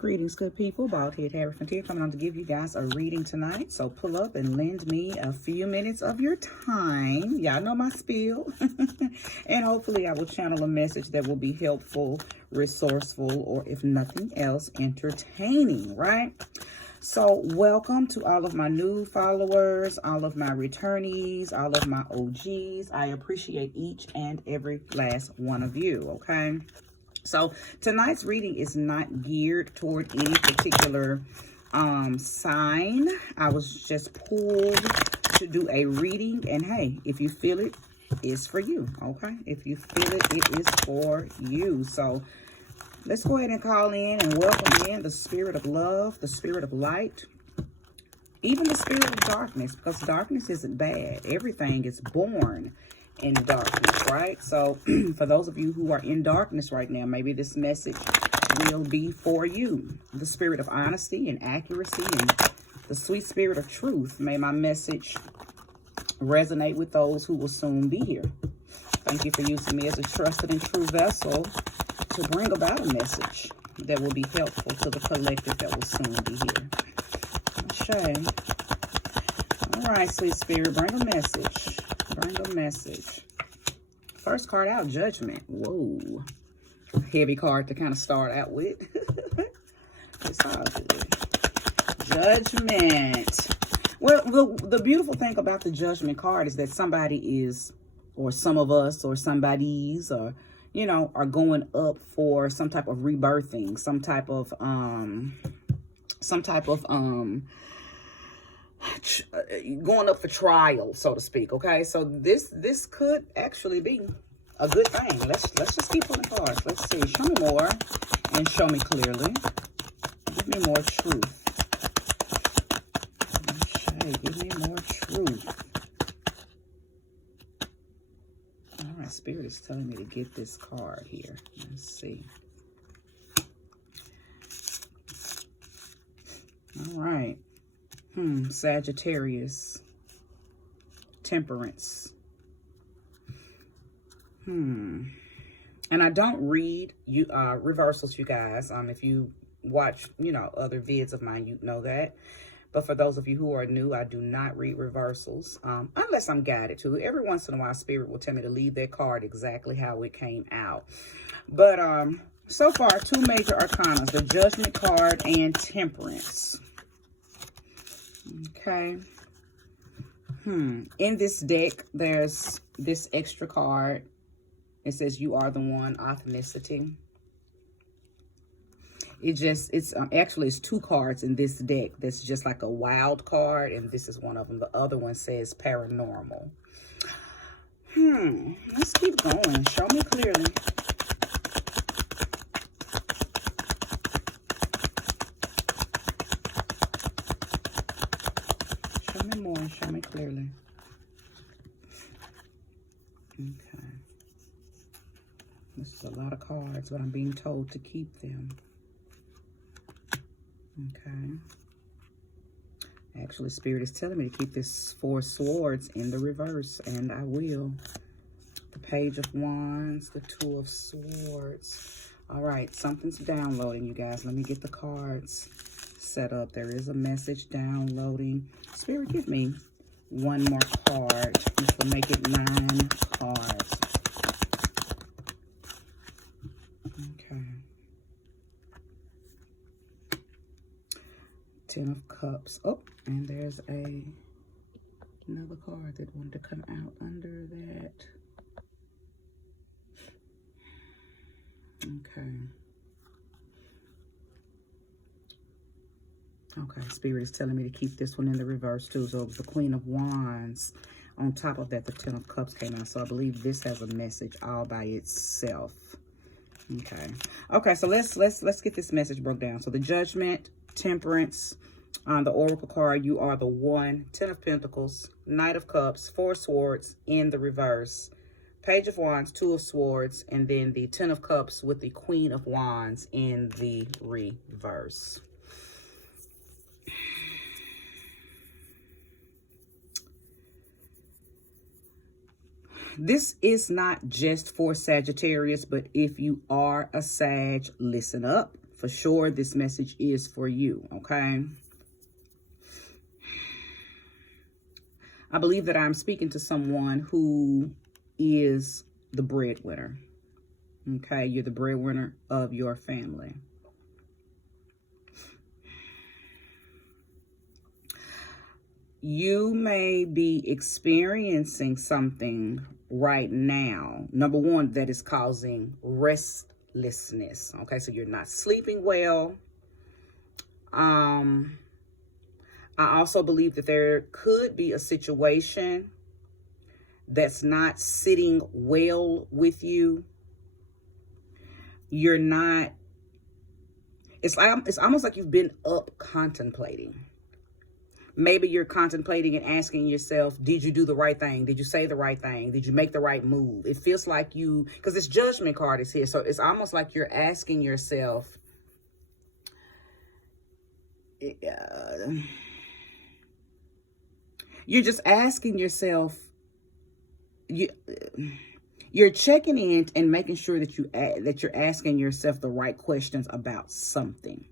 Greetings, good people. Bald Head Harry Frontier coming on to give you guys a reading tonight. So pull up and lend me a few minutes of your time. Y'all know my spiel. And hopefully I will channel a message that will be helpful, resourceful, or if nothing else, entertaining, right? So welcome to all of my new followers, all of my returnees, all of my OGs. I appreciate each and every last one of you, okay? So tonight's reading is not geared toward any particular sign. I was just pulled to do a reading, and hey, if you feel it, it's for you, okay? If you feel it, it is for you. So let's go ahead and call in and welcome in the spirit of love, the spirit of light, even the spirit of darkness, because darkness isn't bad. Everything is born in darkness, right? So for those of you who are in darkness right now, maybe this message will be for you. The spirit of honesty and accuracy and the sweet spirit of truth. May my message resonate with those who will soon be here. Thank you for using me as a trusted and true vessel to bring about a message that will be helpful to the collective that will soon be here. Okay. All right, sweet spirit, bring a message. Bring a message. First card out, Judgment. Whoa. Heavy card to kind of start out with. It's all good. Judgment. Well, the beautiful thing about the Judgment card is that somebody is, or some of us, or somebody's, or, you know, are going up for some type of rebirthing, some type of going up for trial, so to speak. Okay, so this could actually be a good thing. Let's just keep pulling cards. Let's see. Show me more and show me clearly. Give me more truth. Okay, give me more truth. All right, Spirit is telling me to get this card here. Let's see. All right. Sagittarius, Temperance. And I don't read reversals, you guys. If you watch, you know, other vids of mine, you know that. But for those of you who are new, I do not read reversals unless I'm guided to. Every once in a while, Spirit will tell me to leave that card exactly how it came out. But so far, two major arcanas: the Judgment card and Temperance. Okay. In this deck, there's this extra card. It says you are the one, authenticity. Actually it's two cards in this deck. That's just like a wild card, and this is one of them. The other one says paranormal. Let's keep going. Show me clearly. Show me more. Show me clearly. Okay. This is a lot of cards, but I'm being told to keep them. Okay. Actually, Spirit is telling me to keep this Four Swords in the reverse, and I will. The Page of Wands, the Two of Swords. All right, something's downloading, you guys. Let me get the cards set up. There is a message downloading. Spirit, give me one more card, which will make it 9 cards. Okay. 10 of Cups. Oh, and there's another card that wanted to come out under that. Okay. Okay, Spirit is telling me to keep this one in the reverse too. So it was the Queen of Wands. On top of that, the 10 of Cups came out. So I believe this has a message all by itself. Okay. Okay, so let's get this message broke down. So the Judgment, Temperance, on the Oracle card, you are the one, 10 of Pentacles, Knight of Cups, 4 Swords in the reverse, Page of Wands, 2 of Swords, and then the 10 of Cups with the Queen of Wands in the reverse. This is not just for Sagittarius, but if you are a Sag, listen up. For sure, this message is for you, okay? I believe that I'm speaking to someone who is the breadwinner, okay? You're the breadwinner of your family. You may be experiencing something right now, number one, that is causing restlessness. Okay, so you're not sleeping well. I also believe that there could be a situation that's not sitting well with you. You're not, it's almost like you've been up contemplating. Maybe you're contemplating and asking yourself, did you do the right thing? Did you say the right thing? Did you make the right move? It feels like you, because this judgment card is here. So it's almost like you're asking yourself, you're just asking yourself, you're checking in and making sure that you're asking yourself the right questions about something.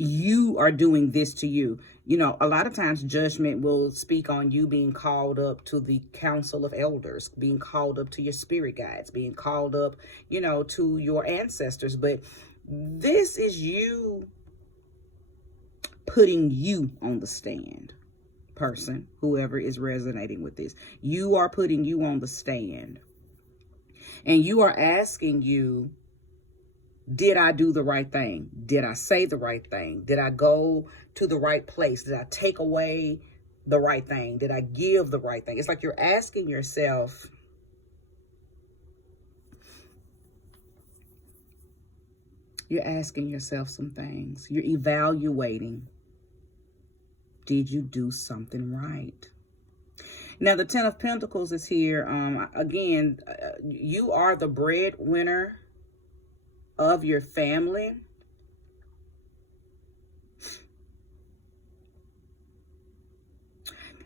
You are doing this to you. You know, a lot of times judgment will speak on you being called up to the council of elders, being called up to your spirit guides, being called up, you know, to your ancestors. But this is you putting you on the stand, person, whoever is resonating with this. You are putting you on the stand. And you are asking you, did I do the right thing? Did I say the right thing? Did I go to the right place? Did I take away the right thing? Did I give the right thing? It's like you're asking yourself, some things. You're evaluating. Did you do something right? Now, the Ten of Pentacles is here. Again, you are the breadwinner of your family.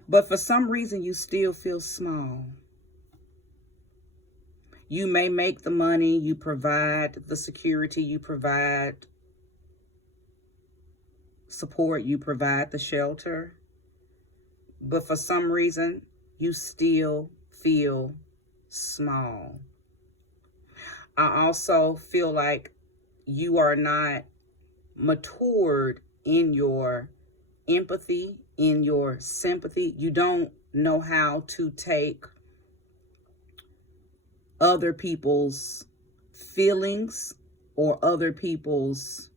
But for some reason, you still feel small. You may make the money, you provide the security, you provide support, you provide the shelter. But for some reason, you still feel small. I also feel like you are not matured in your empathy, in your sympathy. You don't know how to take other people's feelings or other people's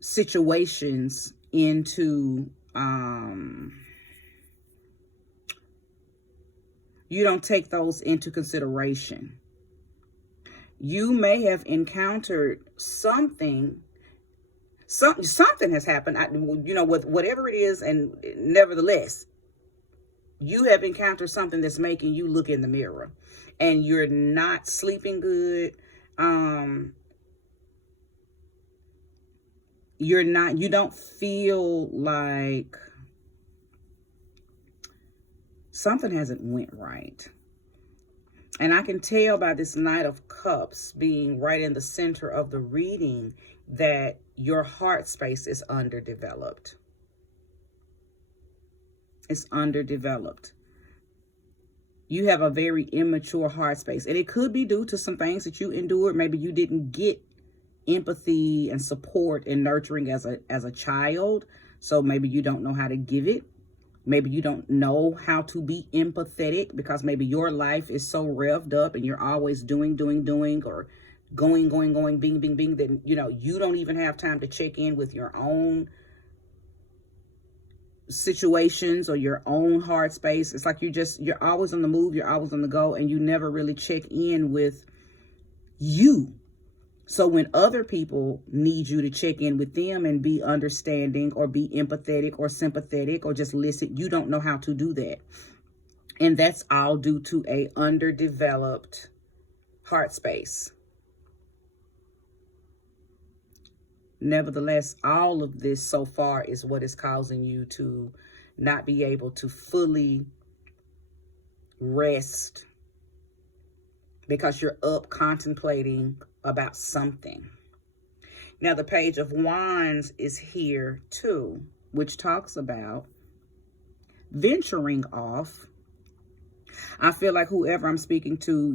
situations into, you don't take those into consideration. You may have encountered something has happened, you know, with whatever it is, and nevertheless, you have encountered something that's making you look in the mirror, and you're not sleeping good. You don't feel like something hasn't went right. And I can tell by this Knight of Cups being right in the center of the reading that your heart space is underdeveloped. It's underdeveloped. You have a very immature heart space. And it could be due to some things that you endured. Maybe you didn't get empathy and support and nurturing as a child. So maybe you don't know how to give it. Maybe you don't know how to be empathetic because maybe your life is so revved up and you're always doing, or going, being, that, you know, you don't even have time to check in with your own situations or your own heart space. It's like you're always on the move, you're always on the go, and you never really check in with you. So when other people need you to check in with them and be understanding or be empathetic or sympathetic or just listen, you don't know how to do that. And that's all due to a underdeveloped heart space. Nevertheless, all of this so far is what is causing you to not be able to fully rest, because you're up contemplating about something. Now, the Page of Wands is here too, which talks about venturing off. I feel like whoever I'm speaking to,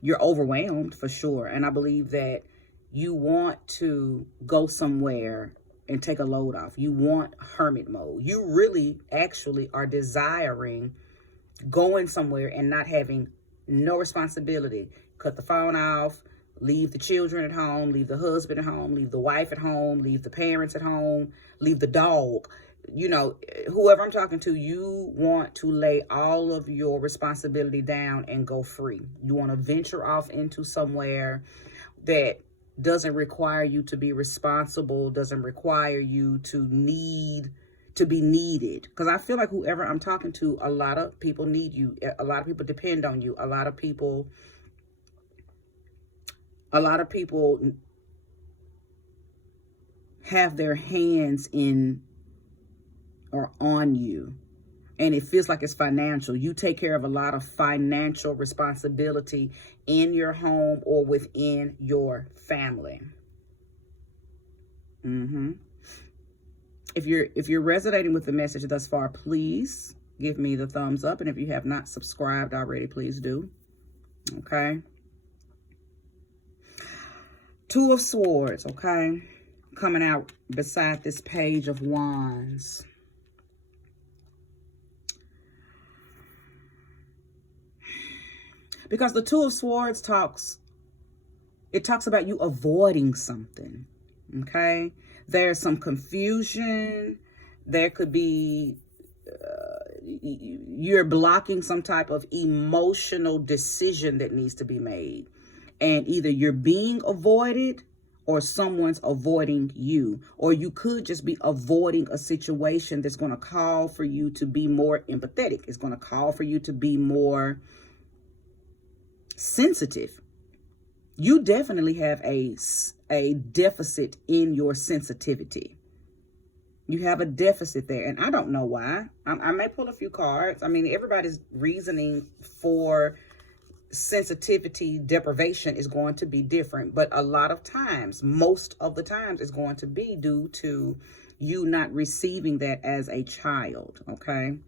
you're overwhelmed for sure. And I believe that you want to go somewhere and take a load off. You want hermit mode. You really actually are desiring going somewhere and not having no responsibility. Cut the phone off, leave the children at home, leave the husband at home, leave the wife at home, leave the parents at home, leave the dog. You know, whoever I'm talking to, you want to lay all of your responsibility down and go free. You want to venture off into somewhere that doesn't require you to be responsible, doesn't require you to be needed. Because I feel like whoever I'm talking to, a lot of people need you. A lot of people depend on you. A lot of people have their hands in or on you, and it feels like it's financial. You take care of a lot of financial responsibility in your home or within your family. If you're resonating with the message thus far, please give me the thumbs up, and if you have not subscribed already, please do. Okay. Two of Swords, okay, coming out beside this Page of Wands. Because the Two of Swords talks about you avoiding something, okay? There's some confusion. There could be, you're blocking some type of emotional decision that needs to be made. And either you're being avoided or someone's avoiding you. Or you could just be avoiding a situation that's going to call for you to be more empathetic. It's going to call for you to be more sensitive. You definitely have a deficit in your sensitivity. You have a deficit there, and I don't know why. I may pull a few cards. I mean, everybody's reasoning for sensitivity deprivation is going to be different, but a lot of times, most of the times, it's going to be due to you not receiving that as a child, okay?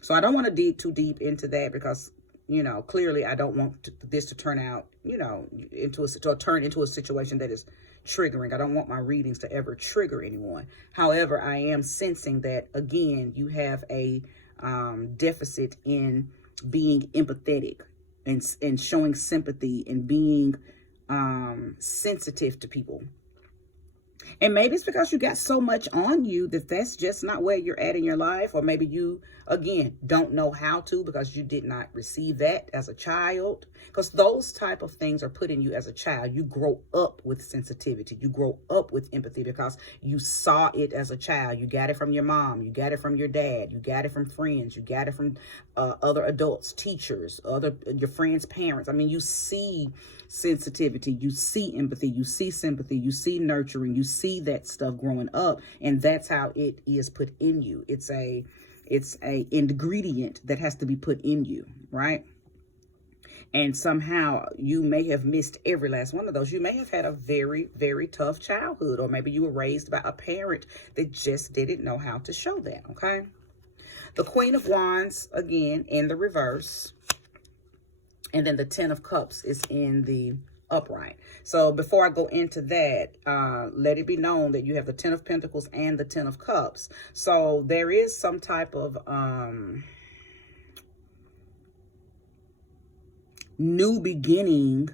So I don't want to dig too deep into that because, you know, clearly I don't want this to turn out, you know, turn into a situation that is triggering. I don't want my readings to ever trigger anyone. However, I am sensing that, again, you have a deficit in being empathetic and showing sympathy and being sensitive to people. And maybe it's because you got so much on you that that's just not where you're at in your life. Or maybe you, again, don't know how to because you did not receive that as a child. Because those type of things are put in you as a child. You grow up with sensitivity. You grow up with empathy because you saw it as a child. You got it from your mom. You got it from your dad. You got it from friends. You got it from other adults, teachers, your friends' parents. I mean, you see sensitivity, you see empathy, you see sympathy, you see nurturing, you see that stuff growing up, and that's how it is put in you. It's a ingredient that has to be put in you, right? And somehow you may have missed every last one of those. You may have had a very, very tough childhood, or maybe you were raised by a parent that just didn't know how to show that, okay? The Queen of Wands, again, in the reverse. And then the Ten of Cups is in the upright. So before I go into that, let it be known that you have the Ten of Pentacles and the Ten of Cups. So there is some type of new beginning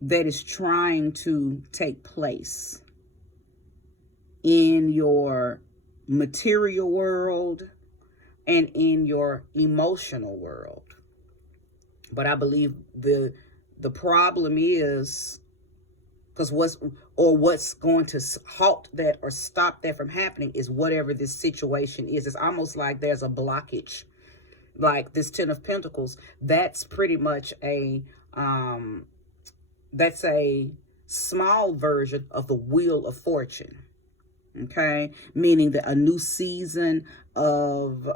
that is trying to take place in your material world and in your emotional world. But I believe the problem is, because what's going to halt that or stop that from happening is whatever this situation is. It's almost like there's a blockage. Like this Ten of Pentacles, that's pretty much that's a small version of the Wheel of Fortune. Okay, meaning that a new season of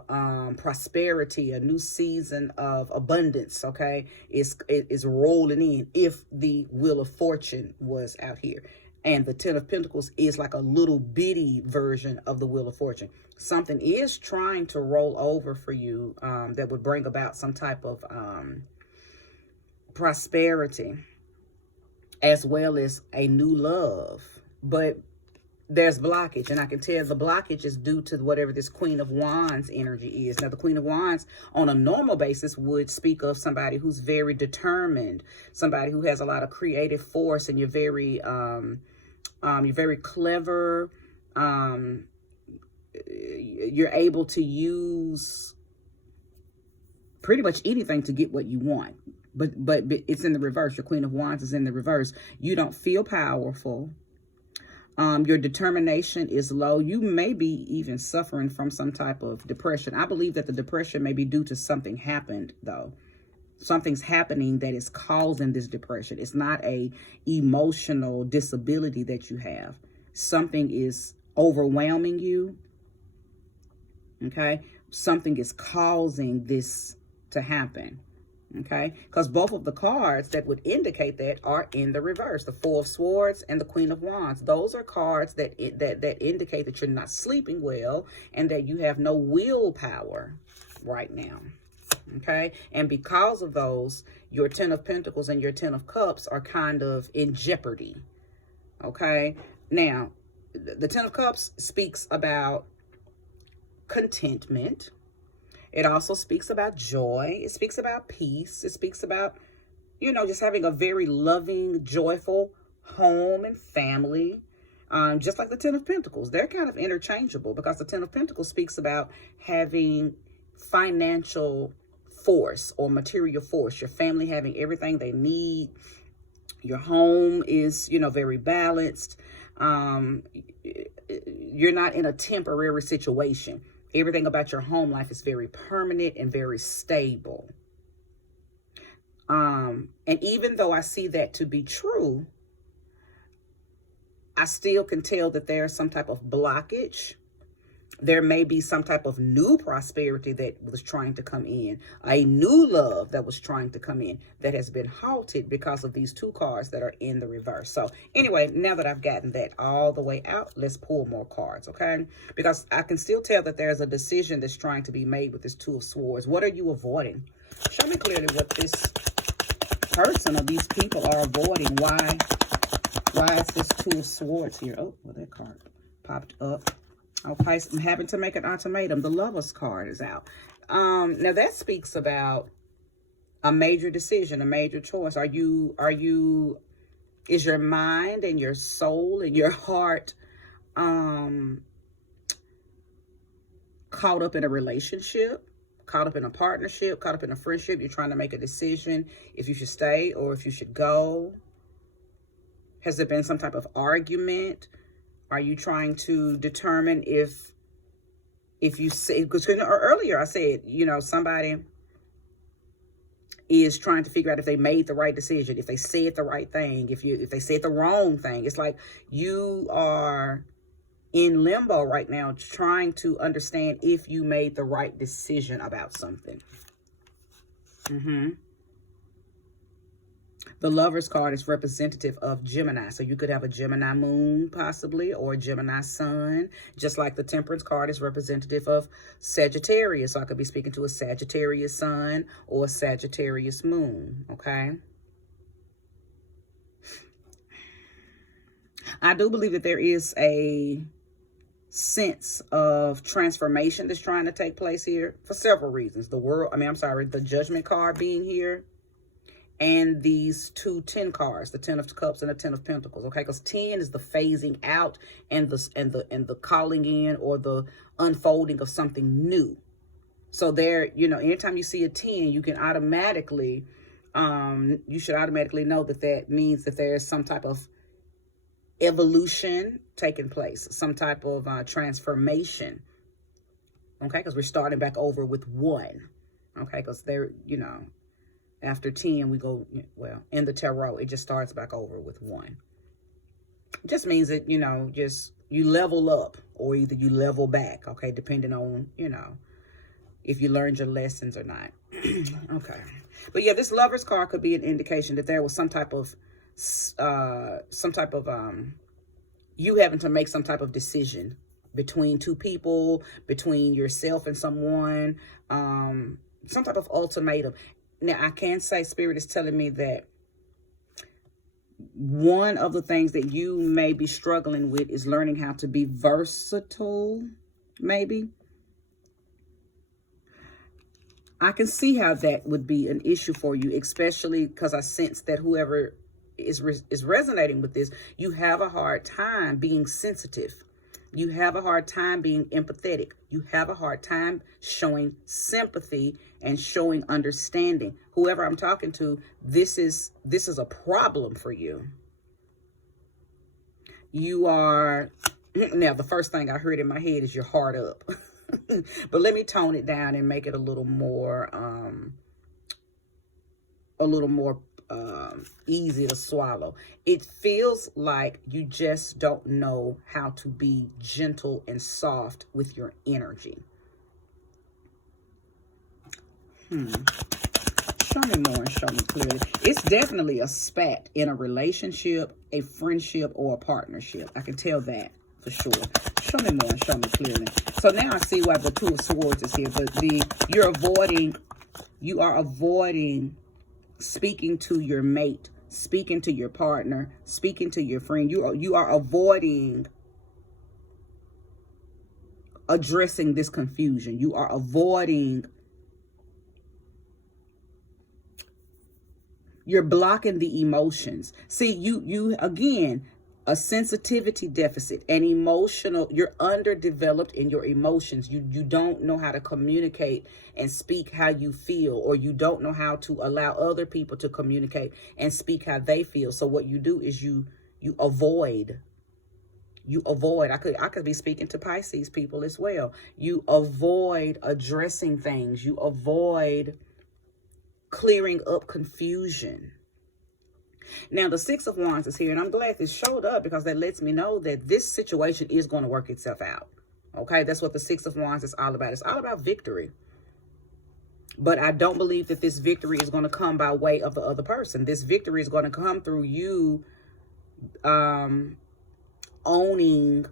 prosperity, a new season of abundance, okay, is rolling in if the wheel of fortune was out here. And the Ten of Pentacles is like a little bitty version of the Wheel of Fortune. Something is trying to roll over for you that would bring about some type of prosperity, as well as a new love. But there's blockage, and I can tell the blockage is due to whatever this Queen of Wands energy is. Now, the Queen of Wands on a normal basis would speak of somebody who's very determined, somebody who has a lot of creative force, and you're very clever. You're able to use pretty much anything to get what you want. But it's in the reverse. Your Queen of Wands is in the reverse. You don't feel powerful. Your determination is low. You may be even suffering from some type of depression. I believe that the depression may be due to something happened, though. Something's happening that is causing this depression. It's not a emotional disability that you have. Something is overwhelming you. Okay? Something is causing this to happen. Okay, because both of the cards that would indicate that are in the reverse. The Four of Swords and the Queen of Wands. Those are cards that indicate that you're not sleeping well and that you have no willpower right now. Okay, and because of those, your Ten of Pentacles and your Ten of Cups are kind of in jeopardy. Okay, now the Ten of Cups speaks about contentment. It also speaks about joy. It speaks about peace. It speaks about, just having a very loving, joyful home and family. Just like the Ten of Pentacles. They're kind of interchangeable because the Ten of Pentacles speaks about having financial force or material force. Your family having everything they need. Your home is, very balanced. You're not in a temporary situation. Everything about your home life is very permanent and very stable. And even though I see that to be true, I still can tell that there's some type of blockage. There may be some type of new prosperity that was trying to come in, a new love that was trying to come in that has been halted because of these two cards that are in the reverse. So anyway, now that I've gotten that all the way out, let's pull more cards, okay? Because I can still tell that there's a decision that's trying to be made with this Two of Swords. What are you avoiding? Show me clearly what this person or these people are avoiding. Why is this Two of Swords here? Oh, well, that card popped up. Okay, so I'm having to make an ultimatum. The Lovers card is out. Now that speaks about a major decision, a major choice. Is your mind and your soul and your heart caught up in a relationship, caught up in a partnership, caught up in a friendship? You're trying to make a decision if you should stay or if you should go. Has there been some type of argument? Are you trying to determine if you say, because earlier I said, somebody is trying to figure out if they made the right decision, if they said the right thing, if they said the wrong thing. It's like you are in limbo right now, trying to understand if you made the right decision about something. The Lovers card is representative of Gemini. So you could have a Gemini moon possibly, or a Gemini sun. Just like the Temperance card is representative of Sagittarius. So I could be speaking to a Sagittarius sun or a Sagittarius moon. Okay. I do believe that there is a sense of transformation that's trying to take place here for several reasons. The Judgment card being here. And these two 10 cards, the 10 of Cups and the 10 of Pentacles, okay? Because 10 is the phasing out and the calling in or the unfolding of something new. So there, anytime you see a 10, you can automatically, you should automatically know that means that there is some type of evolution taking place, some type of transformation, okay? Because we're starting back over with 1, okay? Because there, after 10, we go, in the tarot, it just starts back over with 1. It just means that, just you level up, or either you level back, okay, depending on, if you learned your lessons or not. Okay. But yeah, this Lover's card could be an indication that there was some type of you having to make some type of decision between two people, between yourself and someone, some type of ultimatum. Now, I can say Spirit is telling me that one of the things that you may be struggling with is learning how to be versatile, maybe. I can see how that would be an issue for you, especially because I sense that whoever is resonating with this, you have a hard time being sensitive. You have a hard time being empathetic. You have a hard time showing sympathy and showing understanding. Whoever I'm talking to, this is a problem for you. You are, now the first thing I heard in my head is your heart up. But let me tone it down and make it a little more easy to swallow. It feels like you just don't know how to be gentle and soft with your energy. Show me more and show me clearly. It's definitely a spat in a relationship, a friendship, or a partnership. I can tell that for sure. Show me more and show me clearly. So now I see why the Two of Swords is here. But you are avoiding speaking to your mate, speaking to your partner, speaking to your friend. You are avoiding addressing this confusion. You are avoiding, you're blocking the emotions. See, you again, a sensitivity deficit, an emotional, you're underdeveloped in your emotions. You don't know how to communicate and speak how you feel, or you don't know how to allow other people to communicate and speak how they feel. So what you do is you avoid. You avoid. I could be speaking to Pisces people as well. You avoid addressing things. You avoid clearing up confusion. Now, the Six of Wands is here, and I'm glad this showed up because that lets me know that this situation is going to work itself out. Okay, that's what the Six of Wands is all about. It's all about victory. But I don't believe that this victory is going to come by way of the other person. This victory is going to come through you owning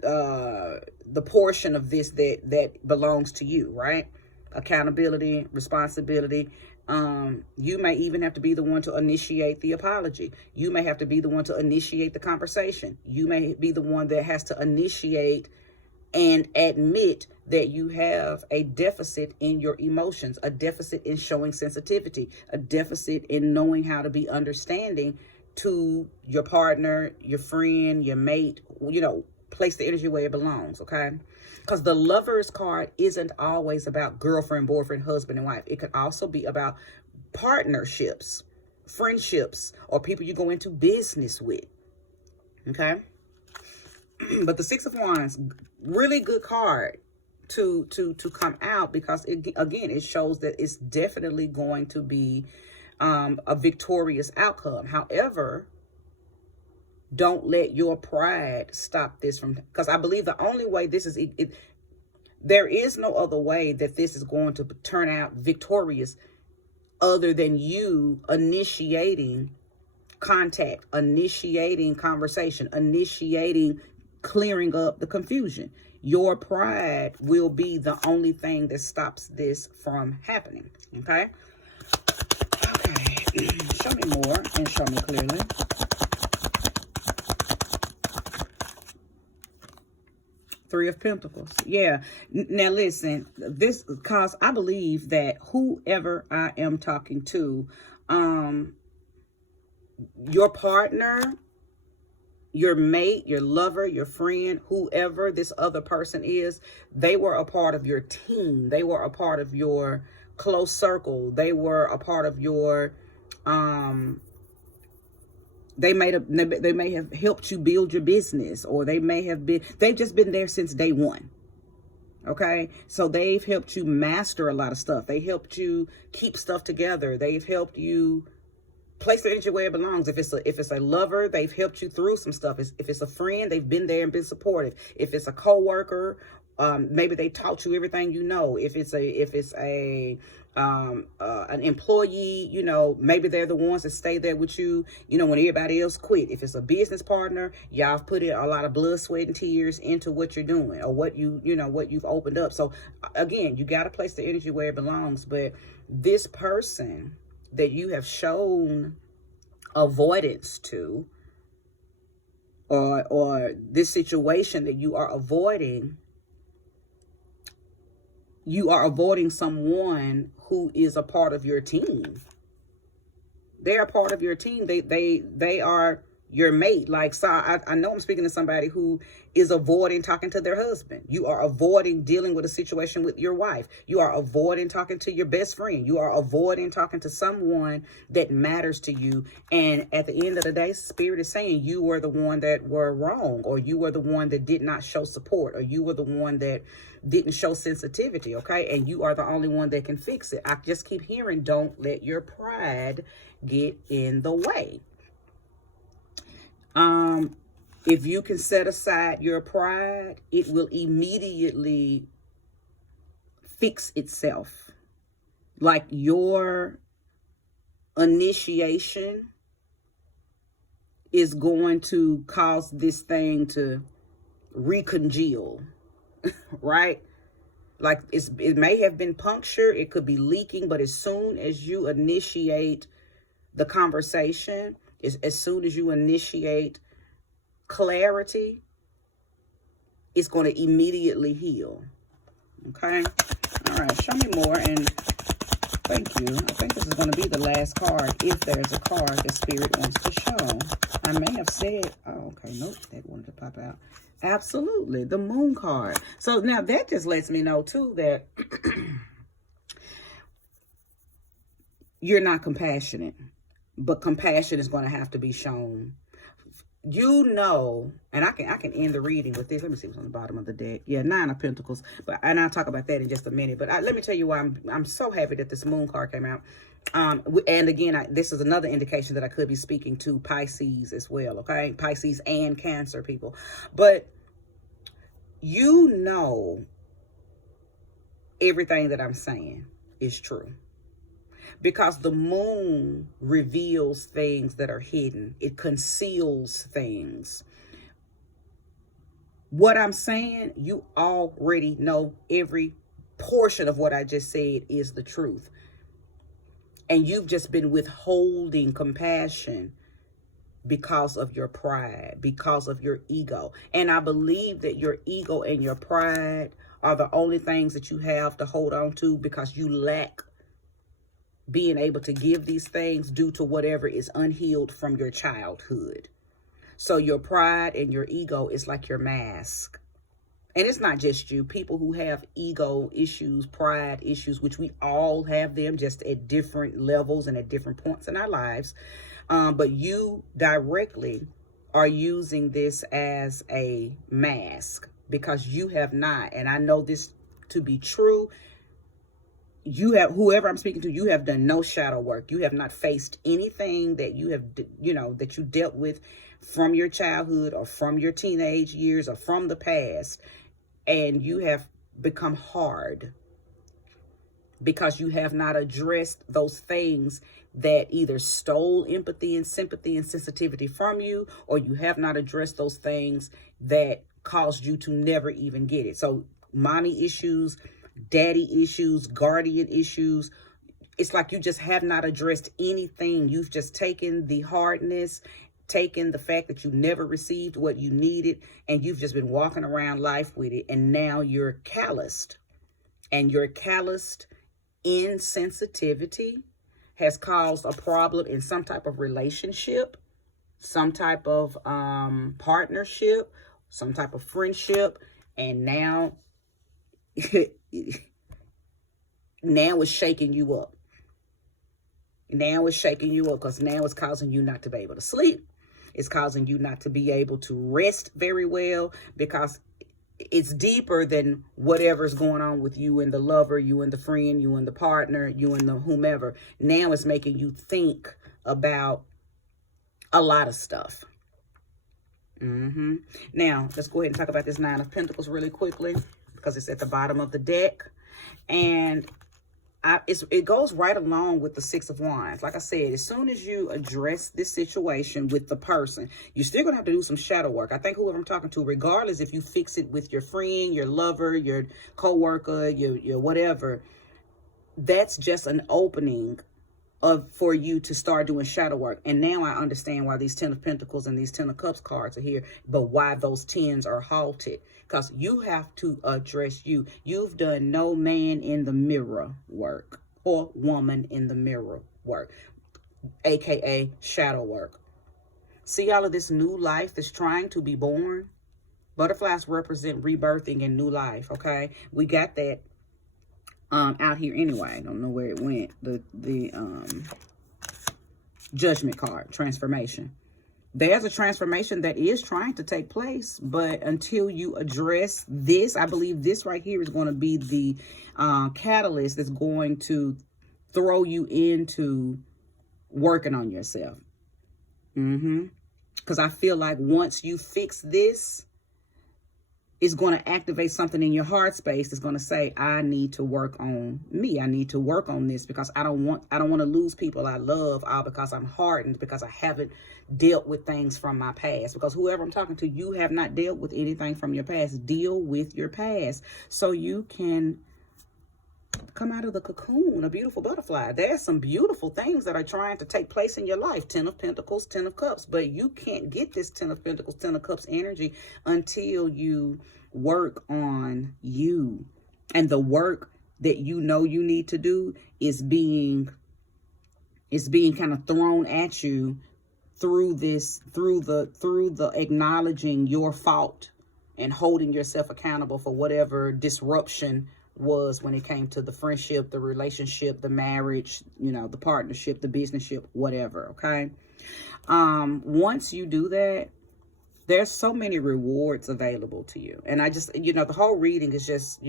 the portion of this that belongs to you, right? Accountability, responsibility. You may even have to be the one to initiate the apology. You may have to be the one to initiate the conversation. You may be the one that has to initiate and admit that you have a deficit in your emotions, a deficit in showing sensitivity, a deficit in knowing how to be understanding to your partner, your friend, your mate. Place the energy where it belongs, okay? Because the Lover's card isn't always about girlfriend, boyfriend, husband, and wife. It could also be about partnerships, friendships, or people you go into business with, okay? But the Six of Wands, really good card to come out, because it shows that it's definitely going to be a victorious outcome. However, don't let your pride stop this from, because I believe the only way this is, there is no other way that this is going to turn out victorious other than you initiating contact, initiating conversation, initiating clearing up the confusion. Your pride will be the only thing that stops this from happening. Okay? Okay. Show me more and show me clearly. Three of Pentacles. Yeah. Now listen, this, because I believe that whoever I am talking to, your partner, your mate, your lover, your friend, whoever this other person is, they were a part of your team. They were a part of your close circle. They were a part of your, they may have helped you build your business, or they've just been there since day one. Okay. So they've helped you master a lot of stuff. They helped you keep stuff together. They've helped you Place the energy where it belongs. If it's a lover, they've helped you through some stuff. If it's a friend, they've been there and been supportive. If it's a coworker, maybe they taught you everything you know. If it's an employee, maybe they're the ones that stay there with you, when everybody else quit. If it's a business partner, y'all have put in a lot of blood, sweat, and tears into what you're doing or what what you've opened up. So again, you got to place the energy where it belongs. But this person that you have shown avoidance to, or this situation that you are avoiding someone who is a part of your team. They're a part of your team. They are your mate. Like, so I know I'm speaking to somebody who is avoiding talking to their husband. You are avoiding dealing with a situation with your wife. You are avoiding talking to your best friend. You are avoiding talking to someone that matters to you. And at the end of the day, Spirit is saying you were the one that were wrong, or you were the one that did not show support, or you were the one that didn't show sensitivity, okay? And you are the only one that can fix it. I just keep hearing, don't let your pride get in the way. If you can set aside your pride, it will immediately fix itself. Like your initiation is going to cause this thing to recongeal, right? Like it may have been punctured, it could be leaking, but as soon as you initiate the conversation, as soon as you initiate clarity, it's going to immediately heal. Okay? All right, show me more, and thank you. I think this is going to be the last card, if there's a card that Spirit wants to show. I may have said, oh, okay, nope, that wanted to pop out. Absolutely, the Moon card. So now that just lets me know, too, that you're not compassionate. But compassion is going to have to be shown. And I can end the reading with this. Let me see what's on the bottom of the deck. Yeah, 9 of Pentacles. And I'll talk about that in just a minute. But let me tell you why I'm so happy that this Moon card came out. And again, this is another indication that I could be speaking to Pisces as well, okay? Pisces and Cancer people. But everything that I'm saying is true. Because the moon reveals things that are hidden. It conceals things. What I'm saying, you already know every portion of what I just said is the truth. And you've just been withholding compassion because of your pride, because of your ego. And I believe that your ego and your pride are the only things that you have to hold on to, because you lack being able to give these things due to whatever is unhealed from your childhood. So your pride and your ego is like your mask. And it's not just you. People who have ego issues, pride issues, which we all have them, just at different levels and at different points in our lives. But you directly are using this as a mask, because you have not, and I know this to be true, whoever I'm speaking to, you have done no shadow work. You have not faced anything that you have, that you dealt with from your childhood or from your teenage years or from the past. And you have become hard because you have not addressed those things that either stole empathy and sympathy and sensitivity from you, or you have not addressed those things that caused you to never even get it. So mommy issues, daddy issues, guardian issues. It's like you just have not addressed anything. You've just taken the hardness, taken the fact that you never received what you needed, and you've just been walking around life with it. And now you're calloused. And your calloused insensitivity has caused a problem in some type of relationship, some type of partnership, some type of friendship. And now it's shaking you up. Now it's shaking you up, because now it's causing you not to be able to sleep. It's causing you not to be able to rest very well, because it's deeper than whatever's going on with you and the lover, you and the friend, you and the partner, you and the whomever. Now it's making you think about a lot of stuff. Now, let's go ahead and talk about this Nine of Pentacles really quickly, because it's at the bottom of the deck. And it goes right along with the Six of Wands. Like I said, as soon as you address this situation with the person, you're still going to have to do some shadow work. I think whoever I'm talking to, regardless if you fix it with your friend, your lover, your co-worker, your whatever, that's just an opening for you to start doing shadow work. And now I understand why these Ten of Pentacles and these Ten of Cups cards are here, but why those tens are halted. Because you have to address you. You've done no man in the mirror work or woman in the mirror work, aka shadow work. See all of this new life that's trying to be born? Butterflies represent rebirthing and new life, okay? We got that out here anyway. I don't know where it went. The Judgment card, transformation. There's a transformation that is trying to take place, but until you address this, I believe this right here is going to be the catalyst that's going to throw you into working on yourself. Because I feel like once you fix this, it's going to activate something in your heart space that's going to say, I need to work on me. I need to work on this, because I don't want to lose people I love, all because I'm hardened, because I haven't dealt with things from my past. Because whoever I'm talking to, you have not dealt with anything from your past. Deal with your past so you can come out of the cocoon, a beautiful butterfly. There's some beautiful things that are trying to take place in your life. Ten of Pentacles, Ten of Cups. But you can't get this Ten of Pentacles, Ten of Cups energy until you work on you. And the work that you know you need to do is being kind of thrown at you through the acknowledging your fault and holding yourself accountable for whatever disruption was when it came to the friendship, the relationship, the marriage, the partnership, the businessship, whatever. Okay. Once you do that, there's so many rewards available to you. And I just, the whole reading is just,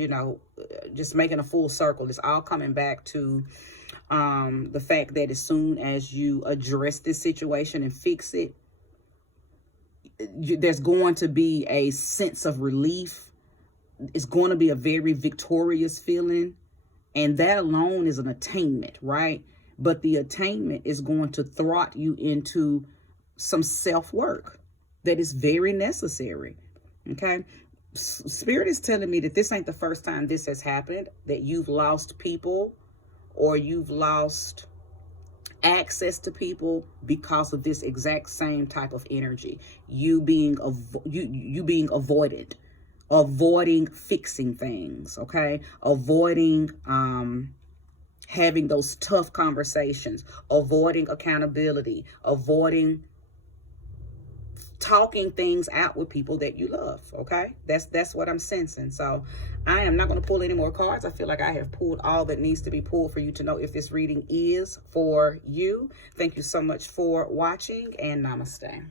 just making a full circle. It's all coming back to the fact that as soon as you address this situation and fix it, there's going to be a sense of relief. It's going to be a very victorious feeling. And that alone is an attainment, right? But the attainment is going to thrust you into some self-work that is very necessary. Okay. Spirit is telling me that this ain't the first time this has happened, that you've lost people or you've lost access to people because of this exact same type of energy. You being avoided. Avoiding fixing things, okay? Avoiding having those tough conversations, avoiding accountability, avoiding talking things out with people that you love, okay? That's what I'm sensing. So I am not going to pull any more cards. I feel like I have pulled all that needs to be pulled for you to know if this reading is for you. Thank you so much for watching, and namaste.